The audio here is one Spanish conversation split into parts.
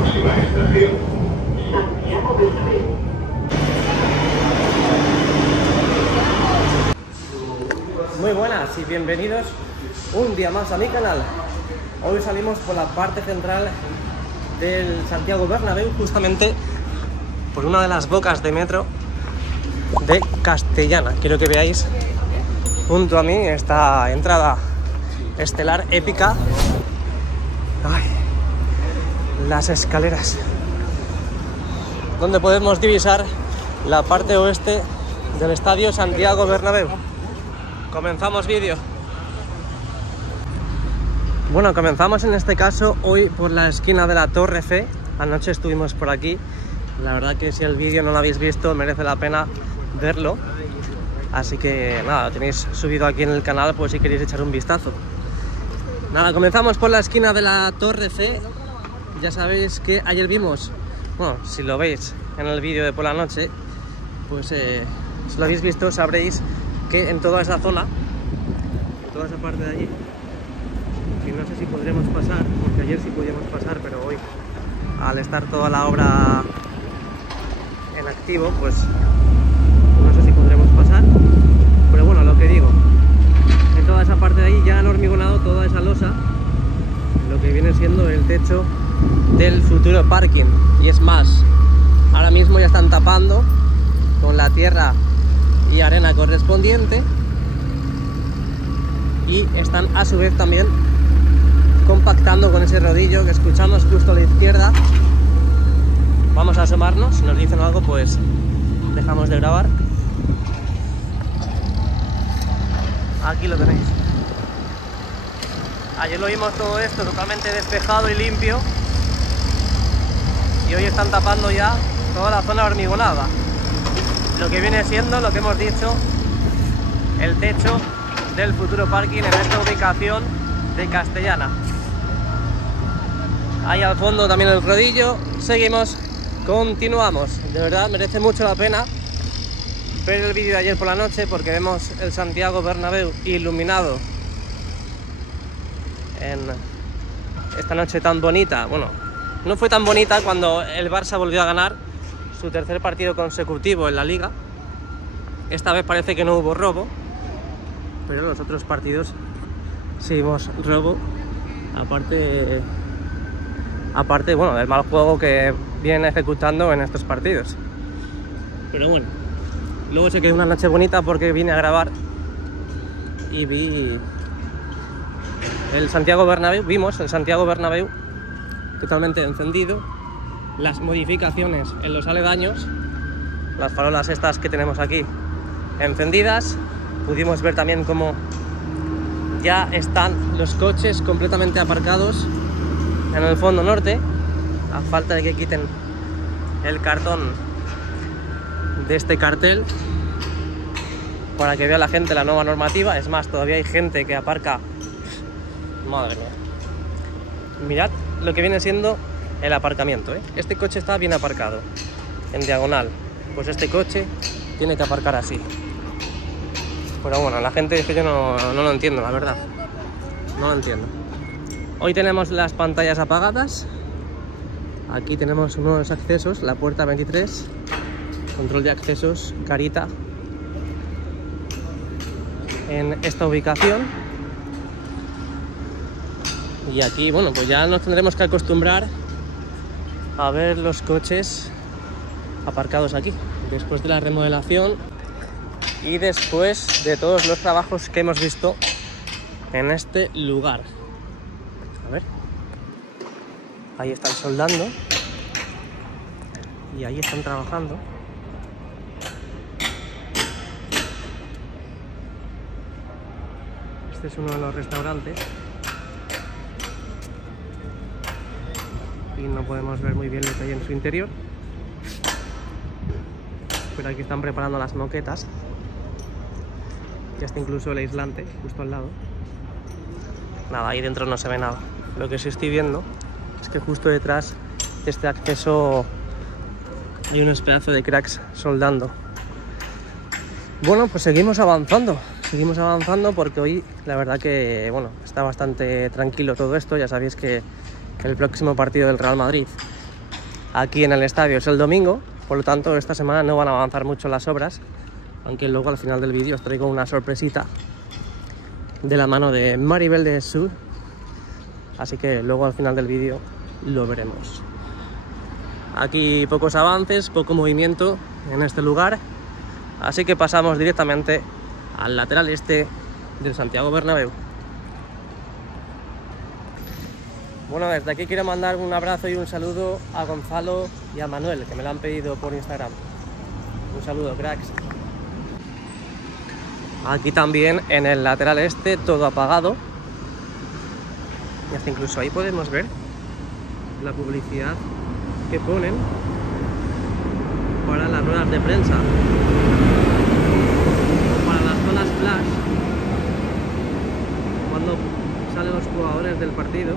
Próxima estación, Santiago Bernabéu. Muy buenas y bienvenidos un día más a mi canal. Hoy salimos por la parte central del Santiago Bernabéu, justamente por una de las bocas de metro de Castellana. Quiero que veáis junto a mí esta entrada estelar épica. Ay, las escaleras, donde podemos divisar la parte oeste del estadio Santiago Bernabéu. Comenzamos vídeo. Bueno, comenzamos en este caso hoy por la esquina de la Torre Eiffel. Anoche estuvimos por aquí. La verdad que si el vídeo no lo habéis visto merece la pena verlo. Así que nada, lo tenéis subido aquí en el canal por si queréis echar un vistazo. Nada, comenzamos por la esquina de la Torre Eiffel. Ya sabéis que ayer vimos, bueno, si lo veis en el vídeo de por la noche, pues si lo habéis visto sabréis que en toda esa zona, toda esa parte de allí, que no sé si podremos pasar, porque ayer sí podíamos pasar, pero hoy, al estar toda la obra en activo, pues no sé si podremos pasar. Pero bueno, lo que digo, en toda esa parte de ahí ya han hormigonado toda esa losa, lo que viene siendo el techo del futuro parking. Y es más, ahora mismo ya están tapando con la tierra y arena correspondiente, y están a su vez también compactando con ese rodillo que escuchamos justo a la izquierda. Vamos a asomarnos, si nos dicen algo pues dejamos de grabar. Aquí lo tenéis. Ayer lo vimos todo esto totalmente despejado y limpio, y hoy están tapando ya toda la zona hormigonada, lo que viene siendo, lo que hemos dicho, el techo del futuro parking en esta ubicación de Castellana. Ahí al fondo también el rodillo. Seguimos, continuamos. De verdad merece mucho la pena ver el vídeo de ayer por la noche, porque vemos el Santiago Bernabéu iluminado en esta noche tan bonita. Bueno, no fue tan bonita cuando el Barça volvió a ganar su tercer partido consecutivo en la Liga. Esta vez parece que no hubo robo, pero los otros partidos sí vimos robo, aparte bueno, del mal juego que vienen ejecutando en estos partidos. Pero bueno, luego se quedó una noche bonita porque vine a grabar y vimos el Santiago Bernabéu totalmente encendido, las modificaciones en los aledaños, las farolas estas que tenemos aquí encendidas. Pudimos ver también cómo ya están los coches completamente aparcados en el fondo norte, a falta de que quiten el cartón de este cartel para que vea la gente la nueva normativa. Es más, todavía hay gente que aparca. Madre mía, mirad lo que viene siendo el aparcamiento, ¿eh? Este coche está bien aparcado en diagonal, pues este coche tiene que aparcar así. Pero bueno, la gente es que yo no lo entiendo, la verdad, no lo entiendo. Hoy tenemos las pantallas apagadas. Aquí tenemos unos accesos, la puerta 23, control de accesos, carita en esta ubicación. Y aquí, bueno, pues ya nos tendremos que acostumbrar a ver los coches aparcados aquí, después de la remodelación y después de todos los trabajos que hemos visto en este lugar. A ver, ahí están soldando y ahí están trabajando. Este es uno de los restaurantes y no podemos ver muy bien lo que hay en su interior, pero aquí están preparando las moquetas. Ya está incluso el aislante justo al lado. Nada, ahí dentro no se ve nada. Lo que sí estoy viendo es que justo detrás de este acceso hay unos pedazos de cracks soldando. Bueno, pues seguimos avanzando porque hoy la verdad que, bueno, está bastante tranquilo todo esto. Ya sabéis que el próximo partido del Real Madrid aquí en el estadio es el domingo, por lo tanto esta semana no van a avanzar mucho las obras, aunque luego al final del vídeo os traigo una sorpresita de la mano de Maribel de Sur, así que luego al final del vídeo lo veremos. Aquí pocos avances, poco movimiento en este lugar, así que pasamos directamente al lateral este del Santiago Bernabéu. Bueno, desde aquí quiero mandar un abrazo y un saludo a Gonzalo y a Manuel, que me lo han pedido por Instagram. Un saludo, cracks. Aquí también en el lateral este, todo apagado. Y hasta incluso ahí podemos ver la publicidad que ponen para las ruedas de prensa, para las zonas flash, cuando salen los jugadores del partido.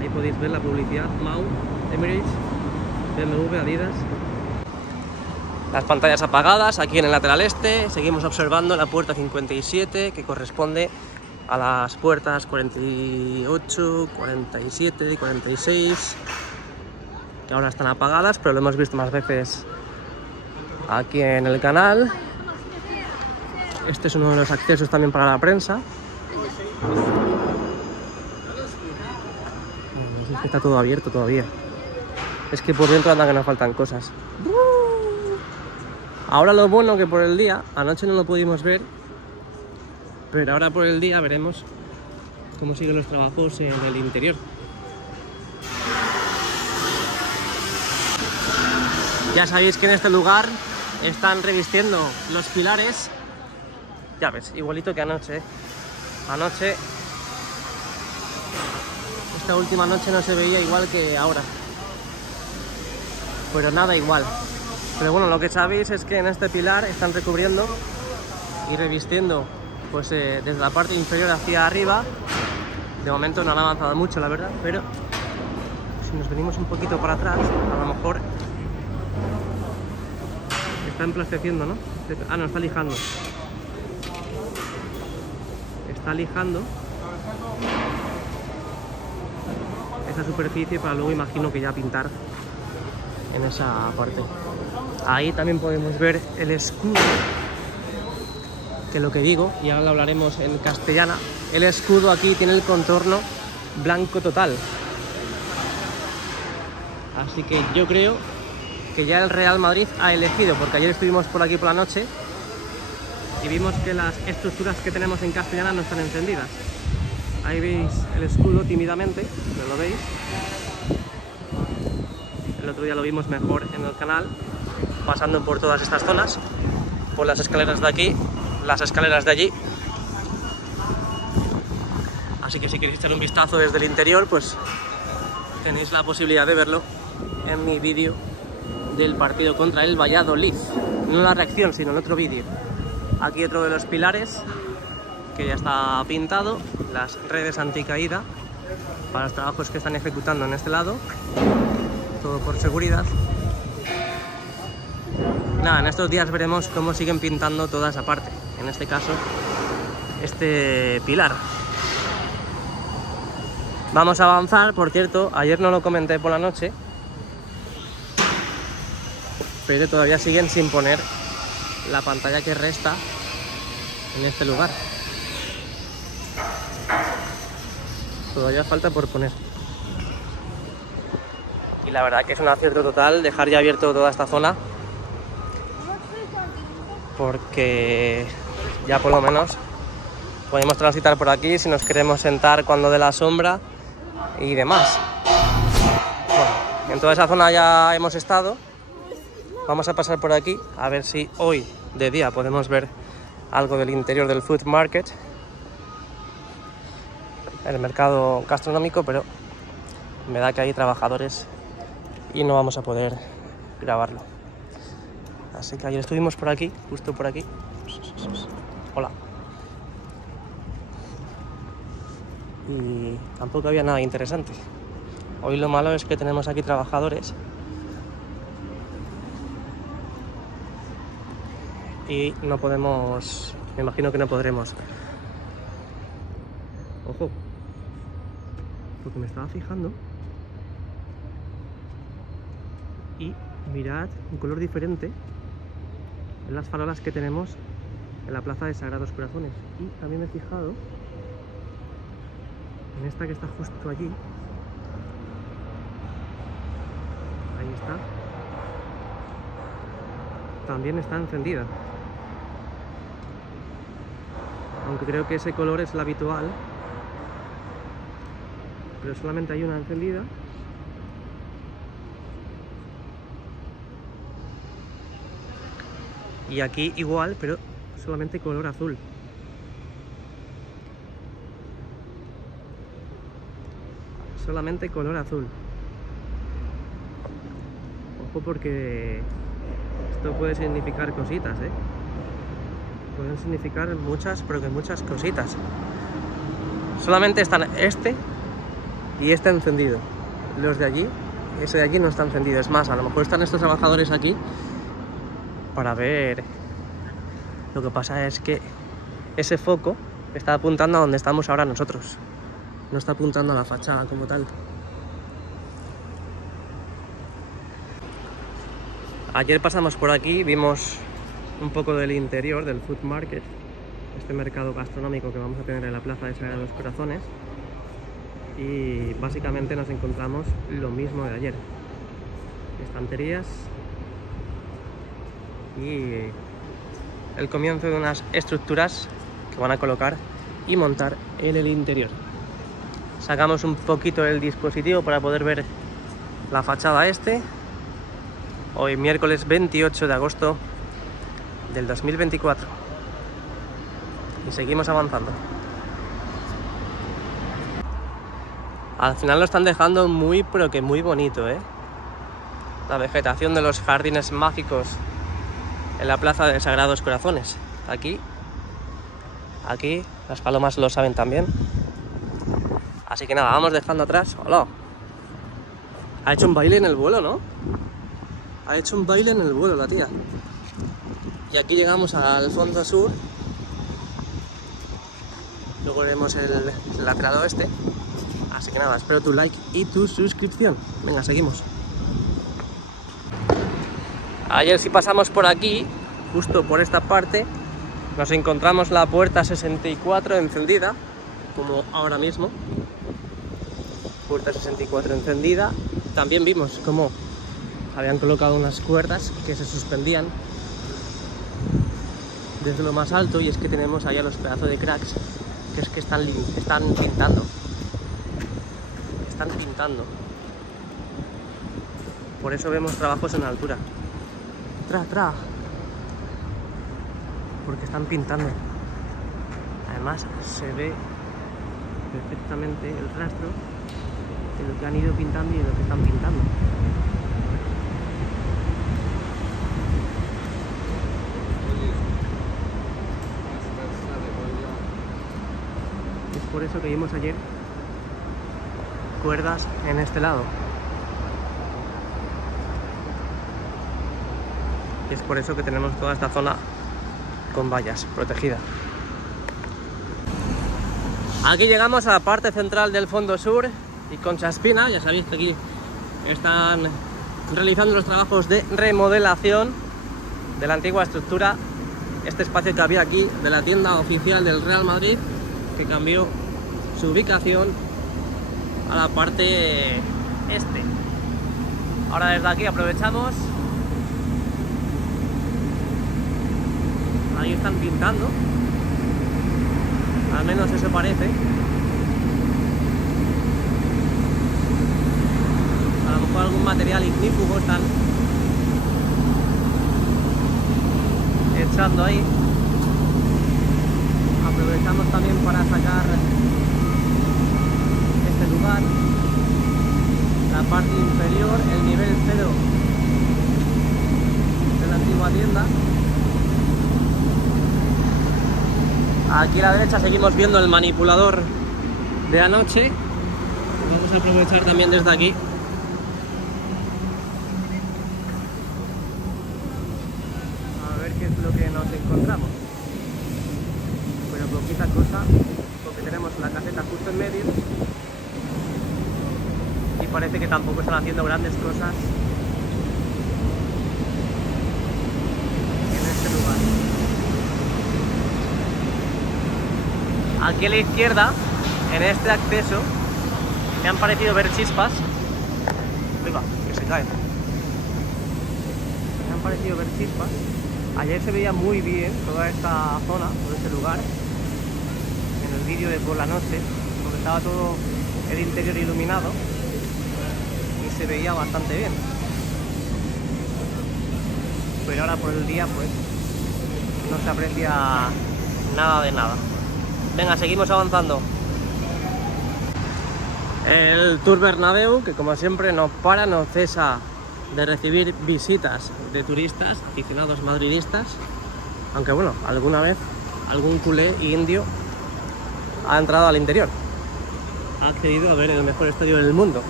Ahí podéis ver la publicidad: Mau, Emirates, BMW, Adidas. Las pantallas apagadas aquí en el lateral este. Seguimos observando la puerta 57, que corresponde a las puertas 48, 47 y 46, que ahora están apagadas, pero lo hemos visto más veces aquí en el canal. Este es uno de los accesos también para la prensa. Es que está todo abierto todavía. Es que por dentro anda que nos faltan cosas. Ahora lo bueno que por el día, anoche no lo pudimos ver, pero ahora por el día veremos cómo siguen los trabajos en el interior. Ya sabéis que en este lugar están revistiendo los pilares. Ya ves, igualito que anoche, ¿eh? Anoche, esta última noche no se veía igual que ahora, pero nada igual. Pero bueno, lo que sabéis es que en este pilar están recubriendo y revistiendo pues desde la parte inferior hacia arriba. De momento no han avanzado mucho, la verdad, pero si nos venimos un poquito para atrás, a lo mejor está emplasteciendo, ¿no? Ah, no, está lijando. Está lijando esa superficie para luego, imagino, que ya pintar en esa parte. Ahí también podemos ver el escudo, que lo que digo, y ahora lo hablaremos en castellana, el escudo aquí tiene el contorno blanco total. Así que yo creo que ya el Real Madrid ha elegido, porque ayer estuvimos por aquí por la noche y vimos que las estructuras que tenemos en castellana no están encendidas. Ahí veis el escudo tímidamente, ¿no lo veis? El otro día lo vimos mejor en el canal, pasando por todas estas zonas, por las escaleras de aquí, las escaleras de allí. Así que si queréis echar un vistazo desde el interior, pues tenéis la posibilidad de verlo en mi vídeo del partido contra el Valladolid. No la reacción, sino en otro vídeo. Aquí otro de los pilares que ya está pintado, las redes anticaída para los trabajos que están ejecutando en este lado, todo por seguridad. Nada, en estos días veremos cómo siguen pintando toda esa parte, en este caso este pilar. Vamos a avanzar, por cierto, ayer no lo comenté por la noche, pero todavía siguen sin poner la pantalla que resta en este lugar. Todavía falta por poner. Y la verdad que es un acierto total dejar ya abierto toda esta zona, porque ya por lo menos podemos transitar por aquí si nos queremos sentar cuando dé la sombra y demás. Bueno, en toda esa zona ya hemos estado. Vamos a pasar por aquí a ver si hoy de día podemos ver algo del interior del Food Market, el mercado gastronómico, pero me da que hay trabajadores y no vamos a poder grabarlo. Así que ayer estuvimos por aquí, justo por aquí. Hola. Y tampoco había nada interesante. Hoy lo malo es que tenemos aquí trabajadores y no podemos, me imagino que no podremos. Ojo, porque me estaba fijando Y mirad un color diferente en las farolas que tenemos en la plaza de Sagrados Corazones. Y también me he fijado en esta que está justo allí. Ahí está. También está encendida. Aunque creo que ese color es el habitual. Pero solamente hay una encendida. Y aquí igual, pero solamente color azul. Solamente color azul. Ojo, porque esto puede significar cositas, ¿eh? Pueden significar muchas, pero que muchas cositas. Solamente están este y este encendido. Los de allí, ese de allí no está encendido. Es más, a lo mejor están estos trabajadores aquí para ver. Lo que pasa es que ese foco está apuntando a donde estamos ahora nosotros. No está apuntando a la fachada como tal. Ayer pasamos por aquí, vimos un poco del interior del Food Market, este mercado gastronómico que vamos a tener en la plaza de Sagrados Corazones, y básicamente nos encontramos lo mismo de ayer: estanterías y el comienzo de unas estructuras que van a colocar y montar en el interior. Sacamos un poquito el dispositivo para poder ver la fachada este. Hoy miércoles 28 de agosto del 2024 y seguimos avanzando. Al final lo están dejando muy, pero que muy bonito, ¿eh? La vegetación de los jardines mágicos en la plaza de Sagrados Corazones. Aquí las palomas lo saben también. Así que nada, vamos dejando atrás. ¡Hola! Ha hecho un baile en el vuelo, ¿no? Ha hecho un baile en el vuelo la tía. Y aquí llegamos al fondo sur. Luego veremos el lateral oeste. Así que nada, espero tu like y tu suscripción. Venga, seguimos. Ayer sí pasamos por aquí, justo por esta parte. Nos encontramos la puerta 64 encendida, como ahora mismo. Puerta 64 encendida. También vimos cómo habían colocado unas cuerdas que se suspendían desde lo más alto, y es que tenemos ahí a los pedazos de cracks, que es que están pintando. Están pintando. Por eso vemos trabajos en altura. Porque están pintando. Además se ve perfectamente el rastro de lo que han ido pintando y de lo que están pintando. Es por eso que vimos ayer cuerdas en este lado. Es por eso que tenemos toda esta zona con vallas protegida. Aquí llegamos a la parte central del fondo sur y Concha Espina. Ya sabéis que aquí están realizando los trabajos de remodelación de la antigua estructura. Este espacio que había aquí de la tienda oficial del Real Madrid, que cambió su ubicación a la parte este. Ahora desde aquí aprovechamos. Ahí están pintando, al menos eso parece. A lo mejor algún material ignífugo están echando ahí. Aprovechamos también para sacar este lugar, la parte inferior, el nivel 0 de la antigua tienda. Aquí a la derecha seguimos viendo el manipulador de anoche. Vamos a aprovechar también desde aquí. A ver qué es lo que nos encontramos. Pero poquita cosa, porque tenemos la caseta justo en medio. Y parece que tampoco están haciendo grandes cosas Aquí a la izquierda, en este acceso, me han parecido ver chispas. Uy, va, que se cae. Me han parecido ver chispas. Ayer se veía muy bien toda esta zona, todo este lugar, en el vídeo de por la noche, donde estaba todo el interior iluminado y se veía bastante bien. Pero ahora por el día pues no se aprecia nada de nada. Venga, seguimos avanzando. El Tour Bernabéu, que como siempre no para, no cesa de recibir visitas de turistas, aficionados madridistas, aunque bueno, alguna vez algún culé indio ha entrado al interior, ha accedido a ver el mejor estadio del mundo.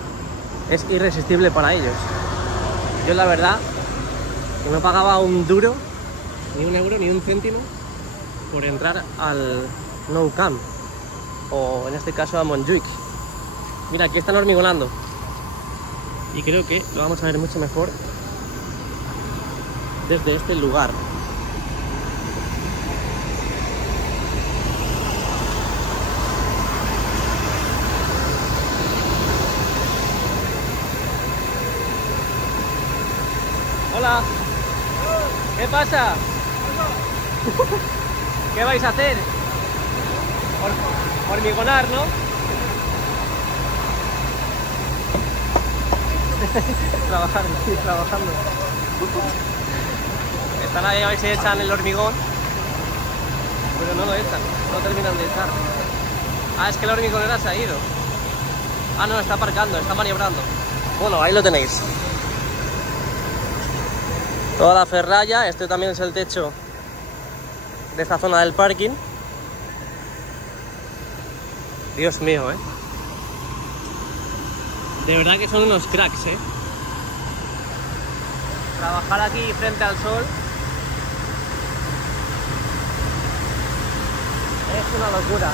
Es irresistible para ellos. Yo la verdad que no pagaba un duro, ni un euro, ni un céntimo por entrar al Nou Camp, o en este caso a Montjuic. Mira, aquí están hormigonando y creo que lo vamos a ver mucho mejor desde este lugar. Hola. ¿Qué pasa? ¿Qué vais a hacer? Hormigonar, ¿no? Trabajando. Están ahí a ver si echan el hormigón, pero no lo echan, no terminan de echar. Ah, es que la hormigonera se ha ido. Ah, no, está aparcando, está maniobrando. Bueno, ahí lo tenéis. Toda la ferralla, este también es el techo de esta zona del parking. Dios mío, de verdad que son unos cracks, Trabajar aquí frente al sol es una locura.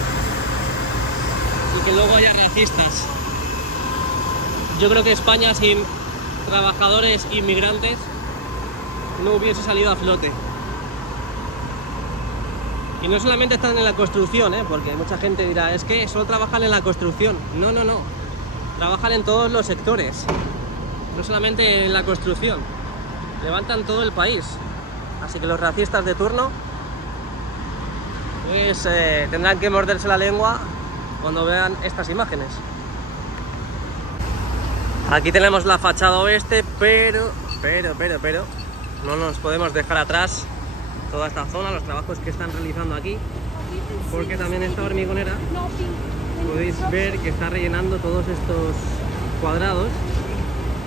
Y que luego haya racistas. Yo creo que España sin trabajadores inmigrantes no hubiese salido a flote. Y no solamente están en la construcción, porque mucha gente dirá, es que solo trabajan en la construcción. No, no, no. Trabajan en todos los sectores, no solamente en la construcción. Levantan todo el país. Así que los racistas de turno pues tendrán que morderse la lengua cuando vean estas imágenes. Aquí tenemos la fachada oeste, pero no nos podemos dejar atrás toda esta zona, los trabajos que están realizando aquí, porque también esta hormigonera podéis ver que está rellenando todos estos cuadrados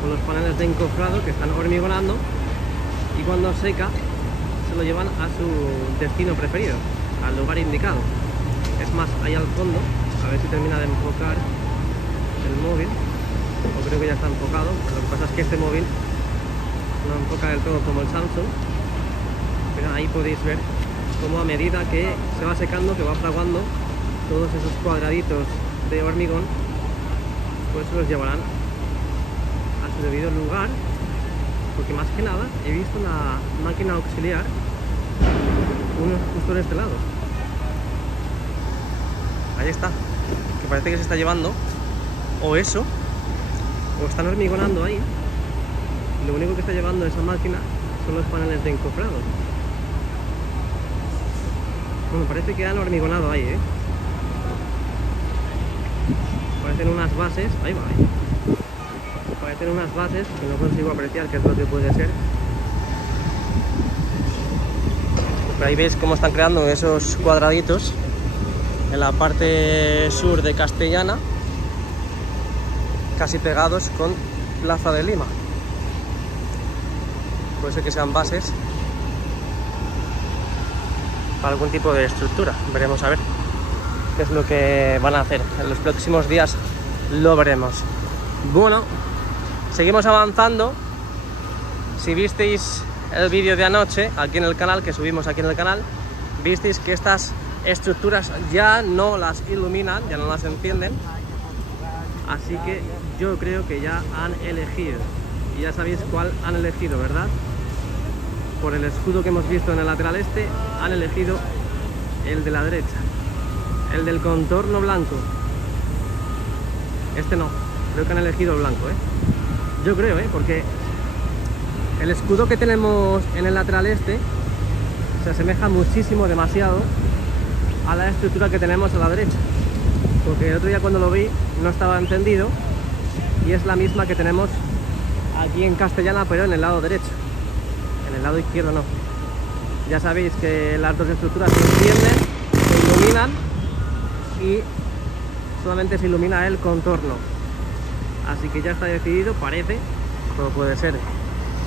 con los paneles de encofrado que están hormigonando, y cuando seca se lo llevan a su destino preferido, al lugar indicado. Es más, ahí al fondo, a ver si termina de enfocar el móvil, o creo que ya está enfocado. Lo que pasa es que este móvil no enfoca del todo como el Samsung, pero ahí podéis ver cómo a medida que se va secando, que va fraguando, todos esos cuadraditos de hormigón pues se los llevarán a su debido lugar, porque más que nada he visto una máquina auxiliar justo en este lado. Ahí está, que parece que se está llevando o eso, o están hormigonando ahí. Lo único que está llevando esa máquina son los paneles de encofrado. Bueno, parece que han hormigonado ahí, Parecen unas bases, ahí va, Parecen unas bases que no consigo apreciar qué es lo que puede ser. Pero ahí veis cómo están creando esos cuadraditos en la parte sur de Castellana, casi pegados con Plaza de Lima. Puede ser que sean bases para algún tipo de estructura. Veremos a ver qué es lo que van a hacer. En los próximos días lo veremos. Bueno, seguimos avanzando. Si visteis el vídeo de anoche aquí en el canal, que subimos aquí en el canal, visteis que estas estructuras ya no las iluminan, ya no las encienden. Así que yo creo que ya han elegido, y ya sabéis cuál han elegido, ¿verdad? Por el escudo que hemos visto en el lateral este, han elegido el de la derecha, el del contorno blanco. Este no, creo que han elegido el blanco, ¿eh? Yo creo, porque el escudo que tenemos en el lateral este se asemeja muchísimo, demasiado, a la estructura que tenemos a la derecha. Porque el otro día cuando lo vi no estaba encendido y es la misma que tenemos aquí en Castellana, pero en el lado derecho. En el lado izquierdo no. Ya sabéis que las dos estructuras se encienden, se iluminan y solamente se ilumina el contorno. Así que ya está decidido, parece, pero puede ser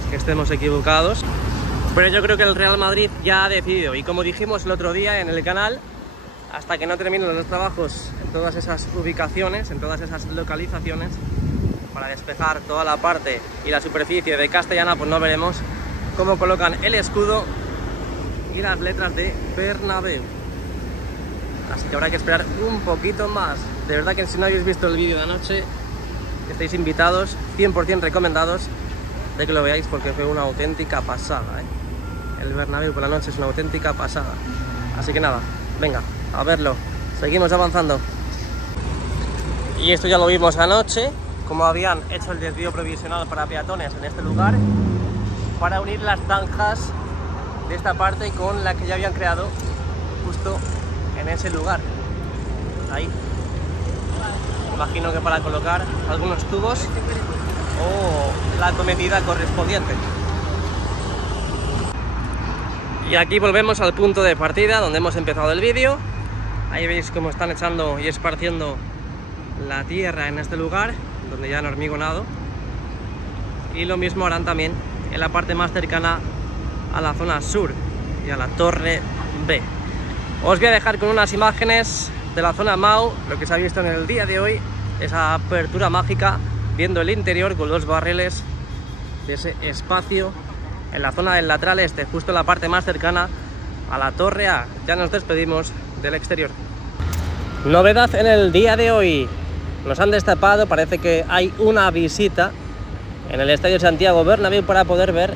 que estemos equivocados. Pero yo creo que el Real Madrid ya ha decidido, y como dijimos el otro día en el canal, hasta que no terminen los trabajos en todas esas ubicaciones, en todas esas localizaciones, para despejar toda la parte y la superficie de Castellana, pues no veremos cómo colocan el escudo y las letras de Bernabéu. Así que habrá que esperar un poquito más. De verdad que si no habéis visto el vídeo de anoche, estáis invitados, 100% recomendados de que lo veáis, porque fue una auténtica pasada, El Bernabéu por la noche es una auténtica pasada. Así que nada, venga, a verlo. Seguimos avanzando. Y esto ya lo vimos anoche, como habían hecho el desvío provisional para peatones en este lugar, para unir las zanjas de esta parte con la que ya habían creado justo en ese lugar. Ahí. Imagino que para colocar algunos tubos o la acometida correspondiente. Y aquí volvemos al punto de partida donde hemos empezado el vídeo. Ahí veis cómo están echando y esparciendo la tierra en este lugar, donde ya han hormigonado. Y lo mismo harán también en la parte más cercana a la zona sur y a la Torre B. Os voy a dejar con unas imágenes de la zona Mau, lo que se ha visto en el día de hoy, esa apertura mágica, viendo el interior con los barriles de ese espacio en la zona del lateral este, justo en la parte más cercana a la Torre A. Ya nos despedimos del exterior. Novedad en el día de hoy, nos han destapado, parece que hay una visita en el Estadio Santiago Bernabéu para poder ver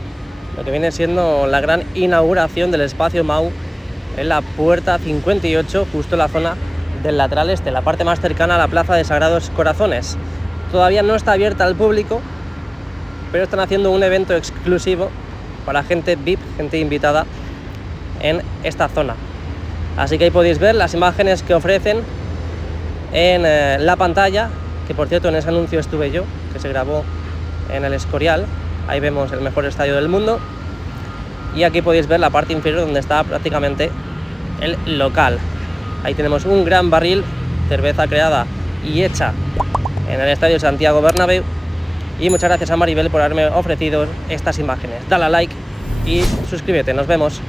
lo que viene siendo la gran inauguración del espacio Mau en la puerta 58, justo en la zona del lateral este, la parte más cercana a la Plaza de Sagrados Corazones. Todavía no está abierta al público, pero están haciendo un evento exclusivo para gente VIP, gente invitada en esta zona. Así que ahí podéis ver las imágenes que ofrecen en la pantalla, que por cierto en ese anuncio estuve yo, que se grabó en el Escorial. Ahí vemos el mejor estadio del mundo. Y aquí podéis ver la parte inferior donde está prácticamente el local. Ahí tenemos un gran barril, cerveza creada y hecha en el Estadio Santiago Bernabéu. Y muchas gracias a Maribel por haberme ofrecido estas imágenes. Dale a like y suscríbete, nos vemos.